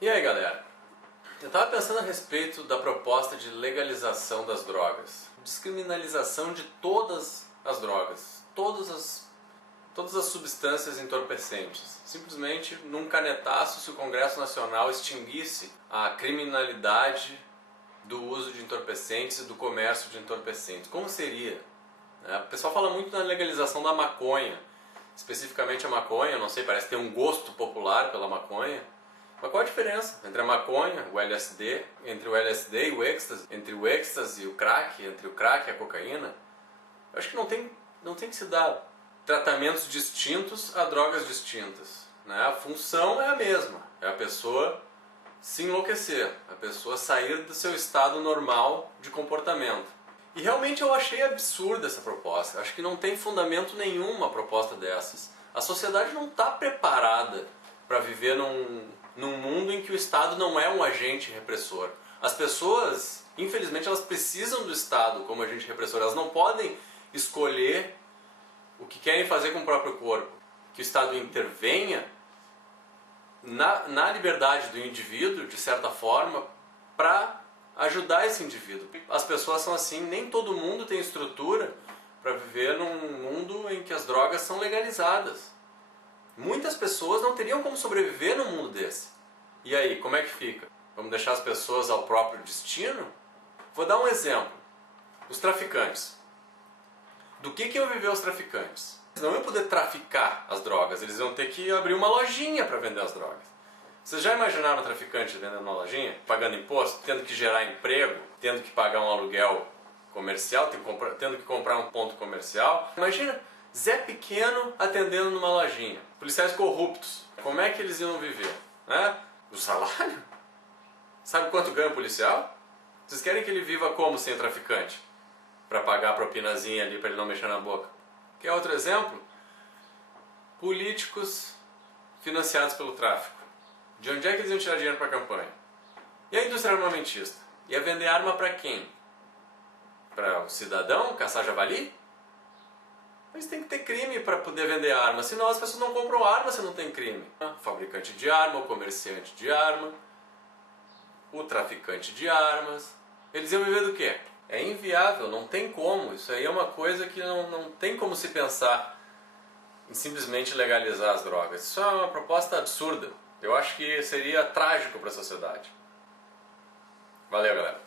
E aí, galera? Eu estava pensando a respeito da proposta de legalização das drogas, descriminalização de todas as drogas, todas as substâncias entorpecentes. Simplesmente, num canetaço, se o Congresso Nacional extinguisse a criminalidade do uso de entorpecentes e do comércio de entorpecentes. Como seria? O pessoal fala muito na legalização da maconha, especificamente a maconha, não sei, parece ter um gosto popular pela maconha. Mas qual a diferença entre a maconha, o LSD, entre o LSD e o êxtase, entre o êxtase e o crack, entre o crack e a cocaína? Eu acho que não tem que se dar tratamentos distintos a drogas distintas, né? A função é a mesma, é a pessoa se enlouquecer, a pessoa sair do seu estado normal de comportamento. E realmente eu achei absurda essa proposta, acho que não tem fundamento nenhum uma proposta dessas. A sociedade não está preparada para viver num mundo em que o Estado não é um agente repressor. As pessoas, infelizmente, elas precisam do Estado como agente repressor, elas não podem escolher o que querem fazer com o próprio corpo. Que o Estado intervenha na liberdade do indivíduo, de certa forma, para ajudar esse indivíduo. As pessoas são assim, nem todo mundo tem estrutura para viver num mundo em que as drogas são legalizadas. Muitas pessoas não teriam como sobreviver num mundo desse. E aí, como é que fica? Vamos deixar as pessoas ao próprio destino? Vou dar um exemplo. Os traficantes. Do que iam viver os traficantes? Eles não iam poder traficar as drogas, eles iam ter que abrir uma lojinha para vender as drogas. Vocês já imaginaram um traficante vendendo uma lojinha? Pagando imposto, tendo que gerar emprego, tendo que pagar um aluguel comercial, tendo que comprar um ponto comercial? Imagina Zé Pequeno atendendo numa lojinha. Policiais corruptos. Como é que eles iam viver? Né? Do salário? Sabe quanto ganha o policial? Vocês querem que ele viva como sem o traficante? Para pagar a propinazinha ali para ele não mexer na boca. Quer outro exemplo? Políticos financiados pelo tráfico. De onde é que eles iam tirar dinheiro para a campanha? E a indústria armamentista? Ia vender arma para quem? Para o cidadão caçar javali? Mas tem que ter crime para poder vender arma, senão as pessoas não compram arma se não tem crime. O fabricante de arma, o comerciante de arma, o traficante de armas, eles iam viver do quê? É inviável, não tem como, isso aí é uma coisa que não tem como se pensar em simplesmente legalizar as drogas. Isso é uma proposta absurda, eu acho que seria trágico para a sociedade. Valeu, galera!